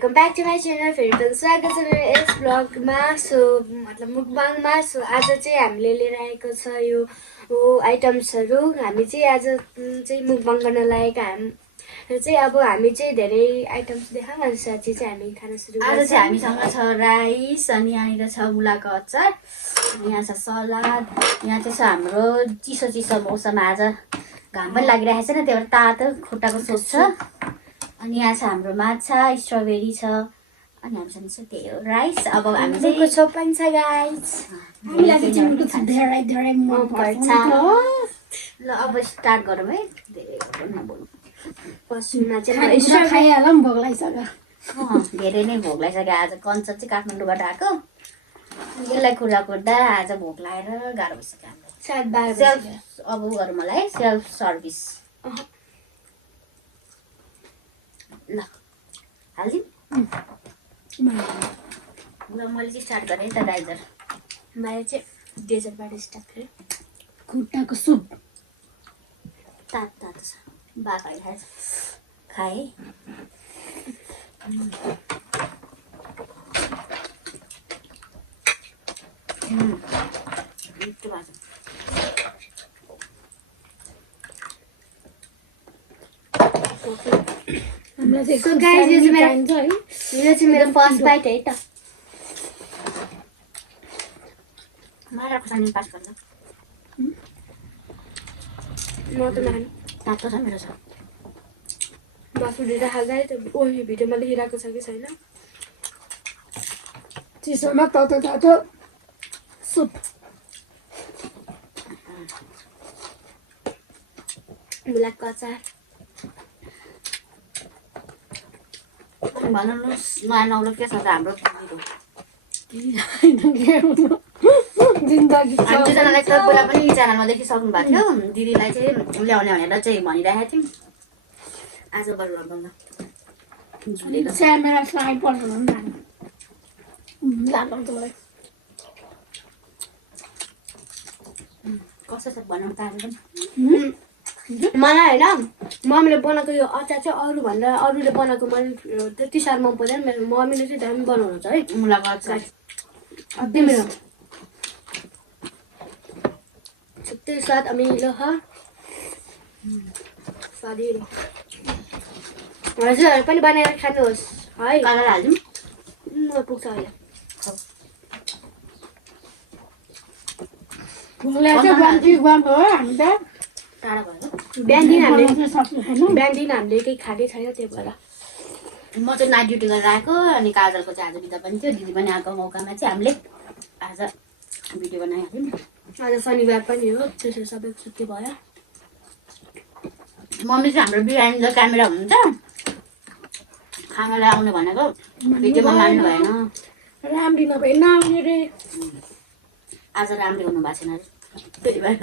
Welcome back to my channel. फेरि पनि स्वागत छ मेरो यस ब्लगमा। मतलब मुकबाङमा। आज चाहिँ हामीले लिएर आएको छ यो आइटम्सहरू। हामी चाहिँ आज चाहिँ मुकबाङ गर्न लागेको चाहिँ अब हामी चाहिँ धेरै आइटम्स देखाउँ अनि साथी चाहिँ हामी खाना सुरु गर्छौँ। आज चाहिँ हामीसँग छ राइस अनि यहाँनिर छ मुलाको अचार, यहाँ छ सलाद, यहाँ चाहिँ छ हाम्रो चिसो चिसो मौसम। आज घाम पनि लागिरहेको छैन, त्यही भएर तातो खुट्टाको सुप छ। अनि यहाँ छ हाम्रो माछा, स्ट्रबेरी छ अनि हामीसँग चाहिँ त्यही हो राइस। अब हामी चाहिँ छोप पनि छ गाइस। धेरै मन पर्छ। ल अब स्टार्ट गरौँ है, धेरै नबोल्नु। पशुमा चाहिँ खाइहालौँ, भोक लागिसक्यो। धेरै नै भोक लागिसक्यो। आज कञ्चन चाहिँ काठमाडौँबाट आएको, यसलाई कुरा कुर्दा आज भोक लागेर गाह्रो भइसक्यो हामीलाई। सायद 12 सेल्फ अब गरौँ मलाई सेल्फ सर्भिस। ल हालिदिउँ। ल मैले चाहिँ स्टार्ट गरेँ त गाइजर। मैले चाहिँ डेजर्टबाट स्टार्ट गरेँ। खुट्टाको सुप तातो तातो छ, बाबाले खाएछ, खाएँ। मिठो भएको छ। हामीलाई चाहिँ So guys, यो चाहिँ चाहिन्छ है। यो चाहिँ मेरो फर्स्ट बाइट है त। मलाई खुर्सानी पास गर्नु। म त नखानु। तातो छ मेरो छ। बाफुले राखेको त ओही भिडियोमा लेखिरहेको छ कि छैन। चिसोमा तातो तातो सुप। मुलाको अचार। भन्नुहोस् नयाँ नौलो के छ त हाम्रो जिन्दगी हामी दुईजनालाई त पहिला पनि च्यानलमा देखिसक्नु भएको थियो। दिदीलाई चाहिँ ल्याउने भनेर चाहिँ भनिरहेको थियौँ। आज बरु लगाउन क्यामेरा स्लाइड पर्नु लाग्छ मलाई। कस्तो छ बनाउनु ताजा पनि। मलाई होइन मम्मीले बनाएको यो अचार चाहिँ अरूले बनाएको मैले त्यति साह्रो मन पर्दैन। मेरो मम्मीले चाहिँ दामी बनाउनुहुन्छ है मुलाको अचार। अति मेरो छुट्टै स्वाद अमिलो ह स्वादिलो। हजुरहरू पनि बनाएर खानुहोस् है। कलर हालिदिउँ। पुग्छ अहिले। भोकले चाहिँ बन्टी बन्द हो हामी त। टाढा भयो। बिहान दिन हामीले सक्नु केही खाएकै छैन, त्यही भएर म चाहिँ नाइट ड्युटी गरेर आएको। अनि काजलको चाहिँ आज बिदा पनि थियो, दिदी पनि आएको मौकामा चाहिँ हामीले आज भिडियो बनाइहाल्यौँ। आज शनिबार पनि हो, त्यसो सबैको छुट्टी भयो। मम्मी चाहिँ हाम्रो बिहान क्यामेरा हुनुहुन्छ, खानालाई आउने भनेको भिडियोमा मान्नु भएन। राम्री नभए नआउने रे। आज राम्रै हुनु भएको छैन अरे, त्यही भएर।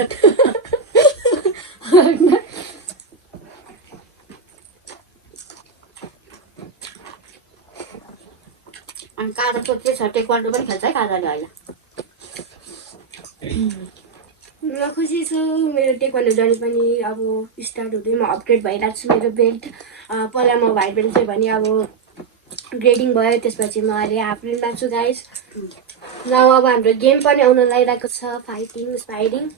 अनि काजलको के छ, टेक्वान्डो पनि खेल्छ है काजलले अहिले। म खुसी छु। मेरो टेक्वान्डो जर्नी पनि अब स्टार्ट हुँदै म अपग्रेड भइरहेको छु। मेरो बेल्ट पहिला म व्हाइट बेल्ट थियो भने अब ग्रेडिङ भयो, त्यसपछि म अहिले हाफ बेल्टमा छु गाइस। न अब हाम्रो गेम पनि आउन लागिरहेको छ, फाइटिङ स्पाइडिङ।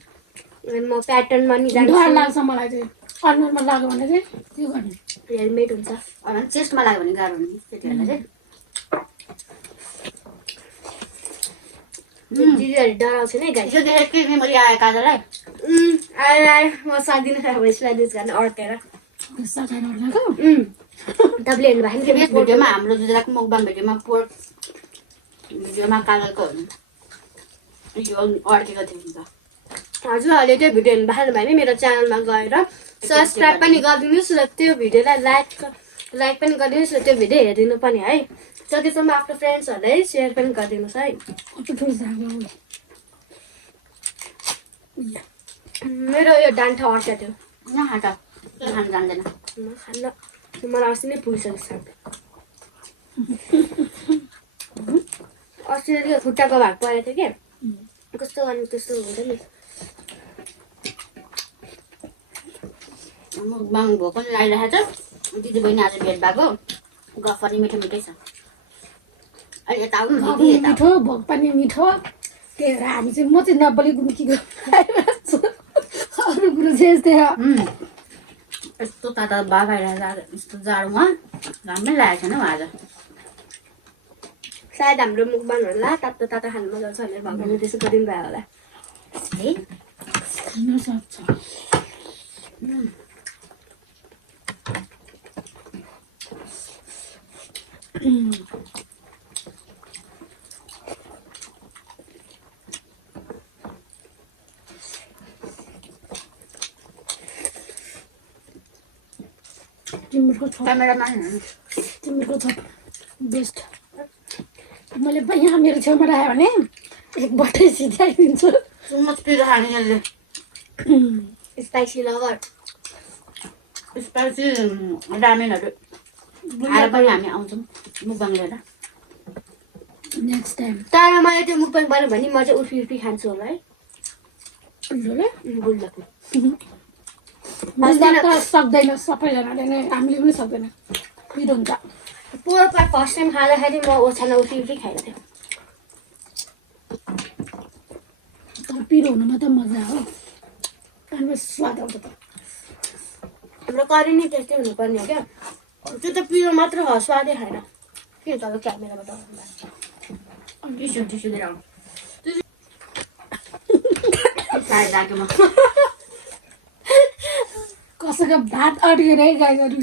अनि म प्याटर्नमा नि डर जान्छु। लाग्छ मलाई चाहिँ। अनुहारमा लाग्यो भने चाहिँ के गर्ने? हेलमेट हुन्छ। अनि चेस्टमा लाग्यो भने गाह्रो हुने त्यति बेला चाहिँ। दिदीहरू डराउँछ नि गाइस। यो देखेर के मेमोरी आयो काजललाई? आयो म सक्दिनँ भइसक्यो डिस गर्न अड्केर। गुस्सा छैन लाग्यो। तपाईँले हेर्नु भएको प्रिभियस भिडियोमा हाम्रो जुजराको मुकबाङ भिडियोमा भिडियोमा काजलको यो अड्केको थियो नि त। हजुरहरूले त्यो भिडियो हेर्नु भएको भने मेरो च्यानलमा गएर सब्सक्राइब पनि गरिदिनुहोस् र त्यो भिडियोलाई लाइक पनि गरिदिनुहोस् र त्यो भिडियो हेरिदिनु पनि है। जतिसम्म आफ्नो फ्रेन्ड्सहरूलाई सेयर पनि गरिदिनुहोस् है। मेरो यो डान्ठा अड्का थियो। यहाँ त खानु जान्दैन। म खान्न, मलाई अस्ति नै पुगिसक्यो साग। अस्ति नै खुट्टाको भाग परेको थियो कि कस्तो गर्नु त्यस्तो हुन्छ नि। मुकबाङ भोक पनि लागिरहेको छ। दिदी बहिनी आज भेट भएको, गफ पनि मिठो मिठै छ। अनि यता आउनु भोक दिदी यता मिठो भोक पनि मिठो त्यही भएर हामी चाहिँ म चाहिँ नबली गुम्कीको खाइरहेको छु अरू कुरो चाहिँ यस्तै हो यस्तो ताता बाबाइरहेको यस्तो जाडोमा राम्रै लागेको छैन हौ आज सायद हाम्रो मुखबान होला तातो तातो खानु मजा आउँछ भनेर भगवान्ले त्यसो गरिदिनु भयो होला है हुन सक्छ तिम्रो छ क्यामेरामा तिम्रो छ बेस्ट मैले यहाँ मेरो छेउमा राख्यो भने एक बटै सिधाइदिन्छु सुमस्तिर खाने यसले स्पाइसी लभर स्पाइसी रामेनहरू आएर पनि हामी आउँछौँ मुखबाङ लिएर नेक्स्ट टाइम तर मलाई त्यो मुखबाङ बनायो भने म चाहिँ उर्फी उर्फी खान्छु होला है बुल्दाको बुझ्दा त सक्दैन सबैजनाले नै हामीले पनि सक्दैन पिरो हुन्छ पोहोर पार फर्स्ट टाइम खाँदाखेरि म ओछाना उर्फी उर्फी खाएको थिएँ तर पिरो हुनुमा त मजा हो अनि स्वाद आउँछ त हाम्रो करी नै त्यस्तै हुनुपर्ने हो क्या त्यो त पिरो मात्र हो स्वादै खाएन के तल क्यामेराबाट टिस्यु टिस्यु लिएर आउनु सायद लाग्योमा कसैको भात अड्केर है गाईहरू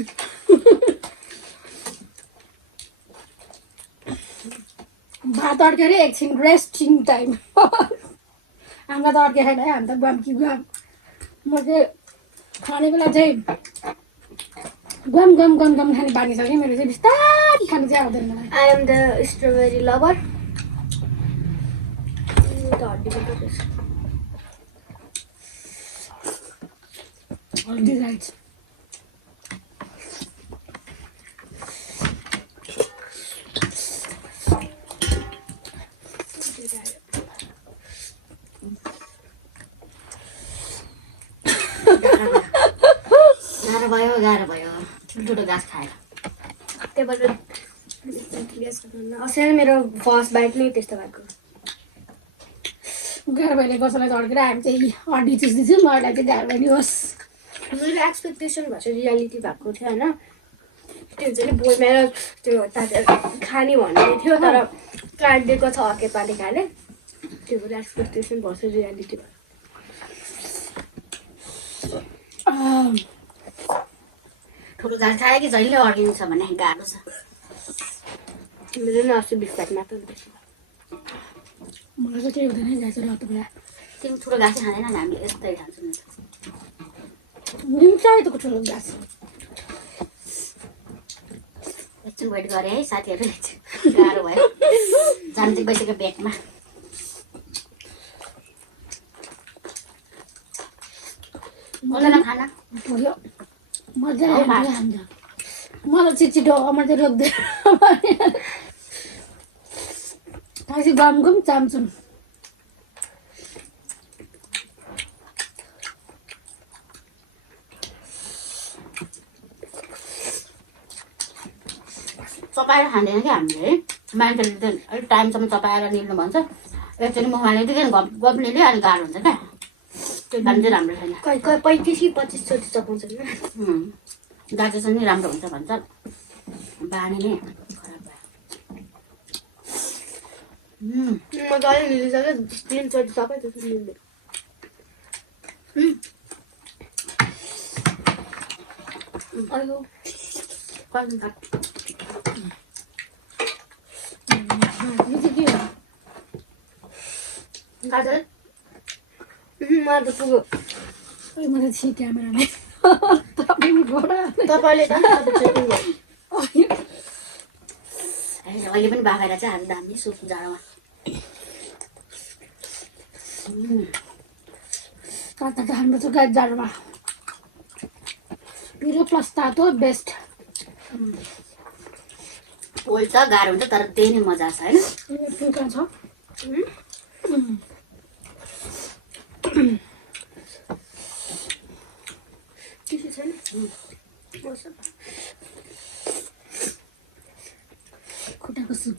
भात अड्केर एकछिन रेस्टिङ टाइम हामीलाई त अड्के छैन है हामी त गुवाम कि गुवाम म चाहिँ खाने बेला चाहिँ गम गम गम गम खाने बानी छ कि मेरो चाहिँ बिस्तारै खानु चाहिँ आउँदैन मलाई I am the strawberry lover हल्दी राइट गाह्रो भयो ठुल्ठुलो घाँस खाएर त्यहाँबाट अस्ति मेरो फर्स्ट बाइट नै त्यस्तो भएको गाह्रो भएले कसैलाई झड्केर हामी चाहिँ हड्डी चिस्दैछौँ मलाई चाहिँ गाह्रो भयो नि होस् मेरो एक्सपेक्टेसन भएर चाहिँ रियालिटी भएको थियो होइन त्यो हुन्छ नि मेरो त्यो खाने भन्ने थियो तर काटिदिएको छ अर्कै पाले खाले त्यो भएर एक्सपेक्टेसन भएर रियालिटी भयो ठुलो घाँस खायो कि जहिले अड्किन्छ भने गाह्रो छ मेरो न अस्ति बिस्तार मात्र हुँदैछ मलाई चाहिँ केही हुँदैन जान्छ रातो बेला तिमी ठुलो घाँसै खाँदैन नि हामीले यस्तै खान्छौँ नि चाहिएको ठुलो ग्लास एकछिन वेट गरेँ है साथीहरू गाह्रो भयो जान चाहिँ गइसक्यो ब्यागमा मलाई खाना भयो मजाले खान्छ मलाई छिटो अमर चाहिँ रोक्दैन खासै गम गम चाम्छौँ चपाएर खाँदैन क्या हामीले है मान्छेले चाहिँ अलिक टाइमसम्म चपाएर निल्नु भन्छ एकचोटि मुखमा लिँदैन गफ निल्यो अनि गाह्रो हुन्छ क्या त्यो काम चाहिँ राम्रो छैन 35 कि 25 चोटि चपाउँछ नि डाइजेसन नि राम्रो हुन्छ भन्छ बानी नै खराब भयो म जहिले निलिसक्यो 3 चोटि सबै त्यस्तो निल्दै अरू कति काट यो चाहिँ के हो गाजर मलाई त पुग्यो खोइ मलाई छि क्यामेरामा तपाईँ घोडा तपाईँले त अहिले पनि बाखेर चाहिँ आज दामी सुप जाडोमा तातो त हाम्रो चाहिँ गाई जाडोमा पिरो प्लस तातो बेस्ट पोल्छ गाह्रो हुन्छ तर त्यही नै मजा छ होइन फुल्का छ टिस्यु छैन खुट्टाको सुप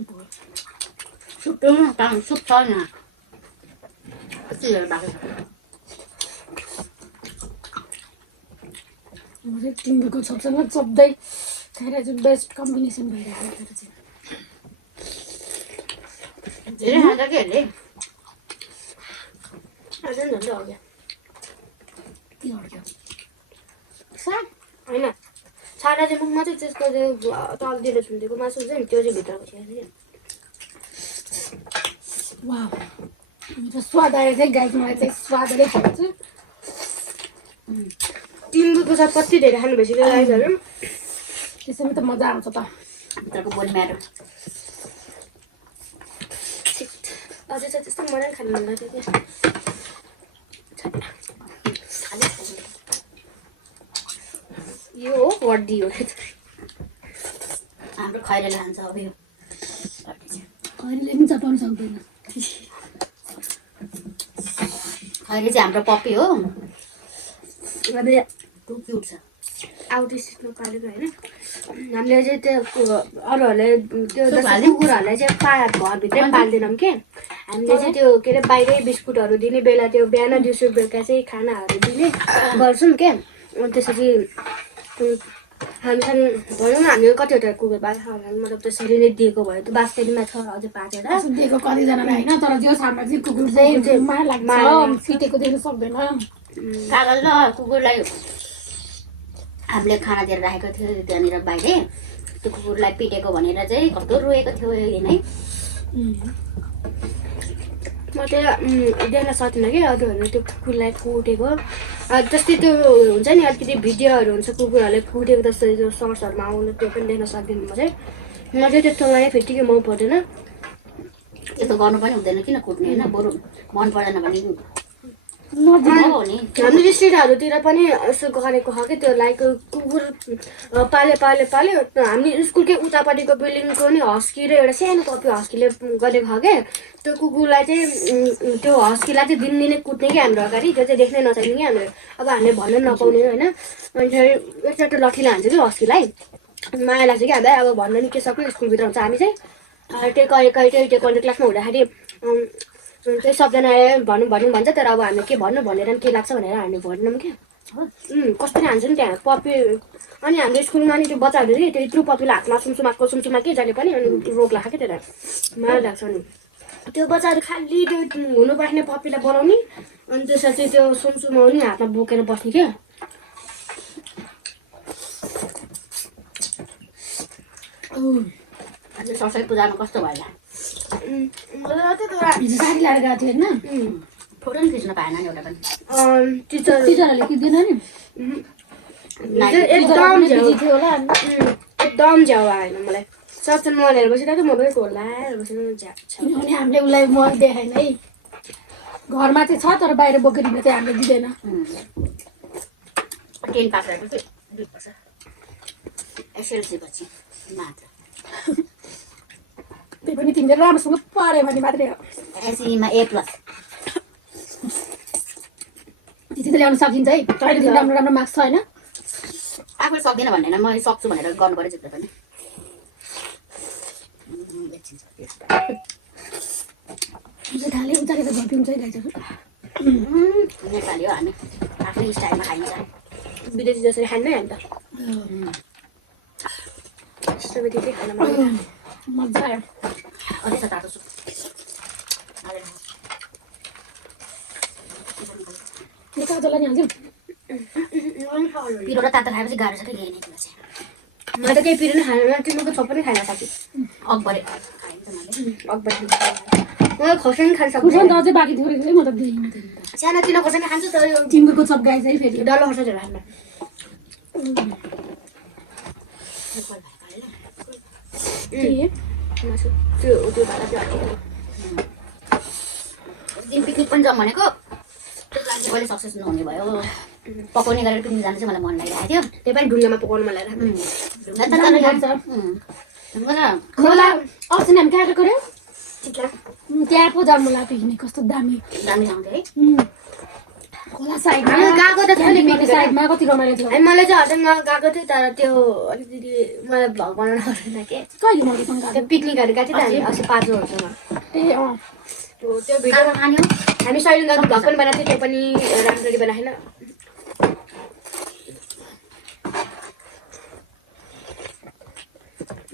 सुप हो सुप सुप छ यहाँ कति भएको छ म चाहिँ टिमुरको छोपसँग चोप्दै खाएर चाहिँ बेस्ट कम्बिनेसन भइरहेको छ धेरै खाँदा के अरे आज नि झन्डै हो क्या के अड्क्यो साग होइन छाडा चाहिँ मुखमा चाहिँ त्यसको त्यो तलतिर छुन्देको मासु हुन्छ नि त्यो चाहिँ भित्रको थियो वाह मेरो स्वाद आएर चाहिँ गाइस मलाई चाहिँ स्वादले खान्छु टिमुरको साथ कति धेरै खानु भइसक्यो गाइसहरू त्यसैमा त मजा आउँछ त भित्रको बोन म्यारो अझै चाहिँ त्यस्तो मलाई खानु मन लाग्थ्यो क्या यो हो हड्डी हो हाम्रो खैरेले खान्छ अब यो खैरीले पनि चपाउनु सक्दैन खैरे चाहिँ हाम्रो पप्पी हो अब टु क्युट छ आउट स्टेटमा पालेको होइन हामीले चाहिँ त्यो अरूहरूले त्यो जस्तो कुकुरहरूलाई चाहिँ घरभित्रै पाल्दैनौँ के हामीले चाहिँ त्यो के अरे बाहिरै बिस्कुटहरू दिने बेला त्यो बिहान दिउँसो बेलुका चाहिँ खानाहरू दिने गर्छौँ क्या अनि त्यसपछि हामीसँग भनौँ न हामीले कतिवटा कुकुर पाल्छ मतलब त्यसरी नै दिएको भयो त्यो बास्केटमा छ अझै 5 वटा दिएको कतिजनालाई होइन तर जो हाम्रो चाहिँ कुकुर चाहिँ मार लाग्छ फिटेको देख्न सक्दैन कागज ल कुकुरलाई हामीले खाना दिएर राखेको थियो त्यहाँनिर बाहिर त्यो कुकुरलाई पिटेको भनेर चाहिँ कस्तो रोएको थियो है म चाहिँ देख्न सक्दिनँ कि अरूहरूले त्यो कुकुरलाई कुटेको जस्तै त्यो हुन्छ नि अलिकति भिडियोहरू हुन्छ कुकुरहरूले कुटेको जस्तो त्यो सर्ट्सहरूमा आउनु त्यो पनि देख्न सक्दिनँ म चाहिँ त्यस्तोलाई फेरि मन पर्दैन यस्तो गर्नु पनि हुँदैन किन कुट्ने होइन बरु मन पर्दैन भने हाम्रो स्टेटहरूतिर पनि यसो गरेको हो कि त्यो लाइक कुकुर पाल्यो हामी स्कुलकै उतापट्टिको बिल्डिङको नि हस्की र एउटा सानो पप्पी हस्कीले गरेको हो क्या त्यो कुकुरलाई चाहिँ त्यो हस्कीलाई चाहिँ दिनदिनै कुट्ने कि हाम्रो अगाडि त्यो चाहिँ देख्नै नचाहिने कि हाम्रो अब हामीले भन्नु नपाउने होइन अनि फेरि एउटा लठीले हान्छ कि हस्कीलाई माया लाग्छ कि हामीलाई अब भन्नु नि के सक्नु स्कुलभित्र हुन्छ हामी चाहिँ टेक्वान्डो क्लासमा हुँदाखेरि त्यही सबजना भनौँ भन्छ तर अब हामीले के भन्नु भनेर के लाग्छ भनेर हामी भन्दैनौँ क्या कस्तो हान्छ नि त्यहाँ पप्पी अनि हाम्रो स्कुलमा नि त्यो बच्चाहरू चाहिँ त्यो यत्रो पप्पीलाई हातमा सुमसुमा के जाने पनि अनि रोग लाग्छ क्या त्यसलाई माया लाग्छ नि त्यो बच्चाहरू खालि त्यो हुनुपर्ने पप्पीलाई बनाउने अनि त्यसपछि त्यो सुमसुमाउने हातमा बोकेर बस्ने क्या सरस्वती पूजामा कस्तो भयो साडी लाएर गएको थियो होइन फोटो पनि खिच्न पाएन नि एउटा पनि टिचरहरूले खिच्दैन नि एकदम झ्याउ आएन मलाई सबसे मलेर बसिरहेको म पनि खोलाएर बसेर अनि हामीले उसलाई मल देखाएन है घरमा चाहिँ छ तर बाहिर बोकेर हिँड्न चाहिँ हामीले दिँदैन 10 पास भएको चाहिँ 2 वर्ष एसएलसी पछि मात्र त्यही पनि तिमीले राम्रोसँग पढ्यो भने मात्रै हो एसईमा A+ त्यति त ल्याउन सकिन्छ है तर राम्रो राम्रो मार्क्स छ होइन आफूले सक्दिनँ भन्दैन म सक्छु भनेर गर्नु पर्यो जित्दै पनि ढाले उचालेर झपिन्छ है गाइजहरू नेपाली हो हामी आफ्नै स्टाइलमा खाइन्छ विदेशी जसरी खान्न हामी त त्यही खान मन मजा आयो अझै छ तातो सुप काजलाई नि हाल्छौँ पिरो र तातो खाएपछि गाह्रो छ कि ल्याइने कुरा चाहिँ म त केही पिरो नै खाएन तिमीको छ पनि खान सक्छु अकबरे खाइन्छ मैले अकबर म खोर्सानी खान सक्छु खुर्सानी त अझै बाँकी थियो है म त दिएन सानोतिनो खोर्सानी खान्छु तर यो टिमुरको चप गाई चाहिँ फेरि डल्लो खोर्सानीहरू खान्न मासु त्यो त्यो भाडा चाहिँ दिन पिकनिक पनि जाउँ भनेको त्यो प्लान चाहिँ कहिले सक्सेस नहुने भयो पकाउने गरेर पिकनिक जानु चाहिँ मलाई मन लागिरहेको थियो त्यही पनि ढुङ्गामा पकाउनु मन लागिरहेको खोला अस्ति हामी कहाँ गऱ्यो चित्ला त्यहाँ पो जाऊँ मलाई पिकनिक कस्तो दामी दामी ठाउँ थियो है खोला साइडमा हामी गएको त थियो नि क्याम्पिङको पिकनिक साइडमा कति रमाइलो थियो अनि मलाई चाहिँ हटेलमा गएको थियो तर त्यो अलिकति मलाई भ्लग बनाउन आउँदैन के कहिले मसँग त्यो गएको पिकनिकहरू गएको थियो त हामी अस्ति 5 वर्षमा ए अँ त्यो भिडियो खाने हामी सैलुङ गएको भ्लग पनि बनाएको थियो त्यो पनि राम्ररी बनाएन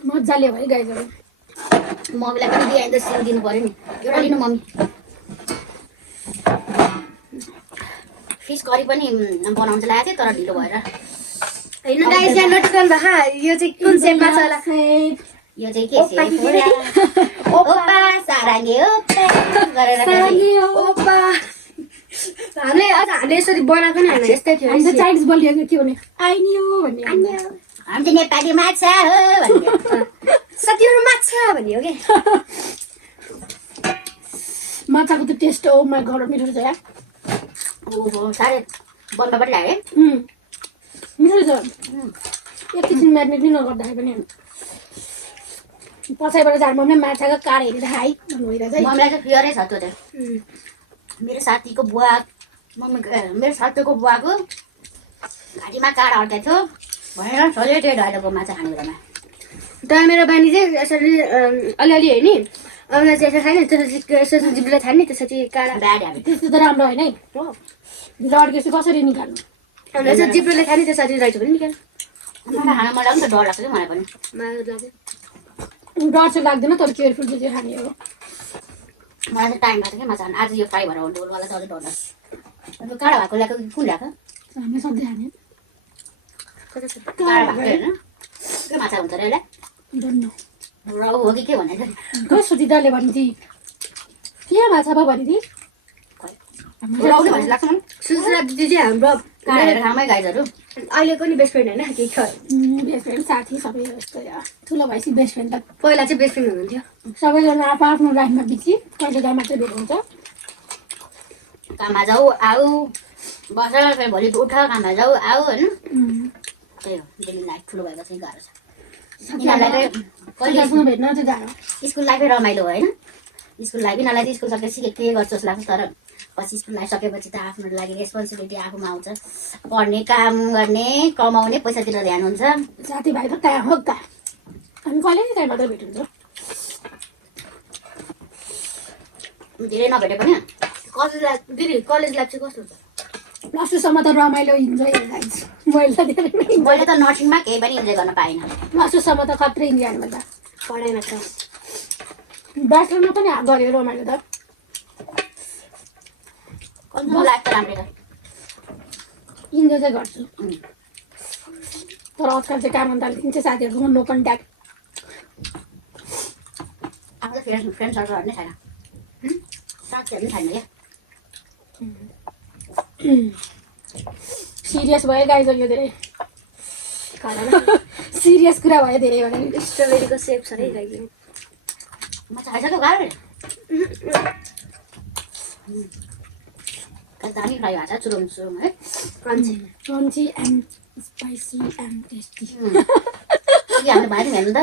मजाले भयो गाइजहरू मम्मीलाई पनि बिहान त सिउ दिनु पर्यो नि एउटा लिनु मम्मी फिस करी पनि बनाउनु चाहिँ लागेको थियो तर ढिलो भएर होइन गाइस यहाँ नोटिस गर्नु भएका यो चाहिँ कुन सेपमा छ होला यो चाहिँ के छ ओपा साराङ्गे ओपा गरेर ओपा हामीले अझ हामीले यसरी बनाएको नि होइन यस्तै थियो हामी त चाइनिज बोलिएको के भने आइनियो भन्ने हामी चाहिँ नेपाली माछा हो भन्ने साथीहरू माछा भन्ने हो क्या माछाको त टेस्ट हो माई घर मिठो छ यार ओहो साह्रै बन्द पनि लाग्यो मिठो छ एकैछिन म्यारिनेट नै नगर्दाखेरि पनि पछाडिबाट चाहिँ मम्मीले माछाको काँडा हेरेर खाइ भन्नुभएर चाहिँ मम्मीलाई चाहिँ क्लियरै छ त्यो चाहिँ मेरो साथीको बुवा मम्मी मेरो साथीको बुवाको घाँटीमा काँडा अड्काएको थियो भनेर सधैँ त्यो डाइलगको माछा खाने बेलामा तर मेरो बानी चाहिँ यसरी अलिअलि होइन नि अरूलाई चाहिँ यसरी खाने त्यसपछि जिब्रोलाई खाने त्यसपछि काँडा ब्याड हामी त्यस्तो त राम्रो होइन है हो ढिलो अड्केपछि कसरी निकाल्नु अनि यसरी जिब्रोले खाने त्यसपछि राइट पनि निकाल माछा खान मलाई पनि त डर लाग्छ कि मलाई पनि माया लाग्यो डर चाहिँ लाग्दैन तर केयरफुल चाहिँ खाने हो मलाई चाहिँ टाइम लाग्छ कि माछा खान आज यो फ्राई भएर हुन्छ मलाई चाहिँ अझै डर लाग्छ अन्त काँडा भएको ल्याएको कि कुन ल्याएको हामीले सधैँ खाने काँडा भएको होइन के माछा हुन्छ अरे यसलाई डन्नु रौ हो कि के भनेको थिएँ कसो दिदाले भन्थे के माछा पो भन्थे रौ नै भन्ने लाग्छ मलाई सुश्रा दिदी चाहिँ हाम्रो काँडाहरू खामै गाइजहरू अहिलेको नि बेस्ट फ्रेन्ड होइन के बेस्ट फ्रेन्ड साथी सबै यस्तो ठुलो भएपछि बेस्ट फ्रेन्ड त पहिला चाहिँ बेस्ट फ्रेन्ड हुनुहुन्थ्यो सबैजना आफ्नो लाइफमा बिजी कहिले काहीँ मात्रै भेट हुन्छ काममा जाऊ आऊ बस फेरि भोलि उठ काममा जाऊ आऊ होइन त्यही हो डेली लाइफ ठुलो भएको चाहिँ गाह्रो छ यिनीहरूलाई चाहिँ कहिले कहिलेसँग भेट्न चाहिँ गाह्रो स्कुल लाइफै रमाइलो हो होइन स्कुल लाइफ यिनीहरूलाई चाहिँ स्कुल सकेपछि के गर्छ जस्तो लाग्छ तर पछि स्कुल लाइफ सकेपछि त आफ्नो लागि रेस्पोन्सिबिलिटी आफूमा आउँछ पढ्ने काम गर्ने कमाउने पैसातिर ध्यान हुन्छ साथीभाइ त कहाँ हो त अनि कहिले काहीँ मात्रै भेट हुन्छ धेरै नभेटे पनि कलेज लाइफ दिदी कलेज लाइफ चाहिँ कस्तो हुन्छ प्लस टूसम्म त रमाइलो इन्जोय गाइज मैले त धेरै नै enjoy- मैले त नर्सिङमा केही पनि इन्जोय गर्न पाइनँ प्लस टूसम्म त खत्रै इन्जोय हाल्नु त पढाइमा छ ब्याचलरमा पनि गऱ्यो रमाइलो त कस्तो लाग्छ राम्रै त इन्जोय चाहिँ गर्छु तर आजकल चाहिँ काम अन्त चाहिँ साथीहरूसँग नो कन्ट्याक्ट आफ्नो फ्रेन्ड सर्कलहरू नै छैन साथीहरू पनि छैन क्या सिरियस भयो गाइज यो धेरै सिरियस कुरा भयो धेरै भने स्ट्रबेरीको सेप छ है गाइज माछा खाइसक्यो गाह्रो दामी फ्राई भएको छ चुरुम चुरुम है crunchy crunchy and spicy and tasty कि हामीले भाइ हेर्नु त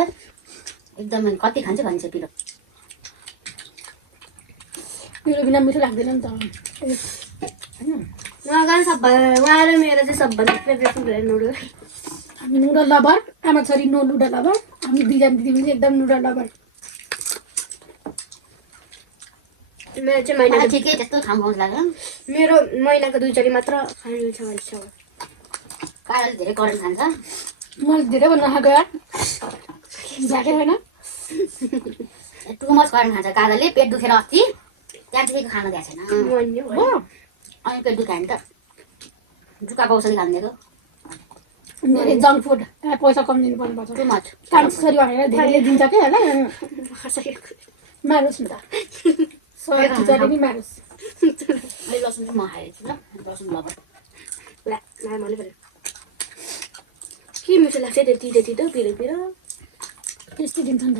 एकदम कति खान्छ भन्छ पिरो मेरो बिना मिठो लाग्दैन नि त होइन उहाँको सब उहाँ र मेरो चाहिँ सबभन्दा फेभरेट फुड नुडल हामी नुडल लभर आमा छोरी नो नुडल लभर हामी दुईजना दिदी पनि एकदम नुडल लभर मेरो चाहिँ मलाई महिनाको ठिकै त्यस्तो खानु पाउँछ लाग्छ मेरो महिनाको 2 चोटि मात्र खानु छ भने छ काँडाले धेरै करेन्ट खान्छ मैले धेरै भन्नु खाएको यार झ्याकै होइन टु मच करेन्ट खान्छ काँडाले पेट दुखेर अस्ति त्यहाँदेखिको खान दिएको छैन भन्यो हो अनि पेट दुखायो नि त जुकाको औषधि खानु दिएको धेरै जङ्क फुड पैसा कम दिनु पर्नुपर्छ टु मच काम छोरी भनेर धेरैले दिन्छ कि होइन मारोस् न त सय टिचरले नि मारोस् मैले लसुन चाहिँ म खाएको छु ल लसुन लबर ला मलाई पऱ्यो के मिठो लाग्छ त्यति त्यति त पिरो पिरो त्यस्तै दिन्छ नि त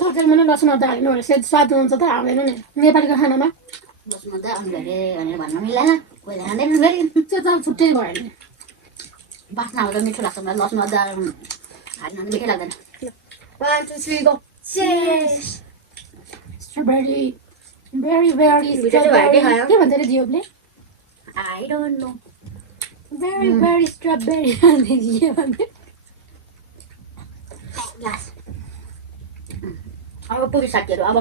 तरकारीमा नै लसुन अदा हाल्नु भने स्वाद हुन्छ त हाल्दैन नि नेपालीको खानामा लसुन त अनि भनेर भन्न मिल्दैन कोही खाँदैन फेरि त्यो त छुट्टै भयो नि बास्ना आउँदा मिठो लाग्छ मलाई लसुन अदा हाल्न मिठै लाग्दैन 1 2 3 go chase strawberry very very भित्र चाहिँ भाइले खायो। के भन्छ अरे जियोले I don't know. Very very strawberry के भन्दै अब पुगी साथीहरू अब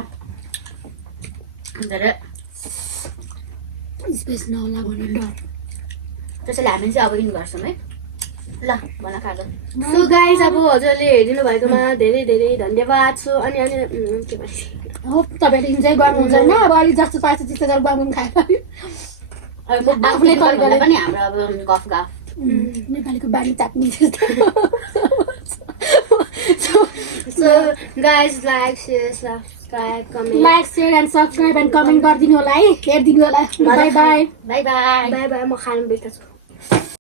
धेरै स्पेस नहोला भनेर डर त्यसैले हामी चाहिँ अब इन गर्छौँ है। ल भन खाएको। सो गाइज अब हजुरले हेरिदिनु भएकोमा धेरै धेरै धन्यवाद। सो अनि के भन्छ होप तपाईँहरूले इन्जोय गर्नुहुन्छ होइन अब अलिक जस्तो पाएछ त्यस्तो गरेर बनाउनु खायो आफूले पनि हाम्रो अब गफ गफ नेपालीको बानी चाप्ने जस्तो so guys like share subscribe comment like share and subscribe and comment गरिदिनु होला है हेरिदिनु होला by by by by. By by. म खानु बेच्छु।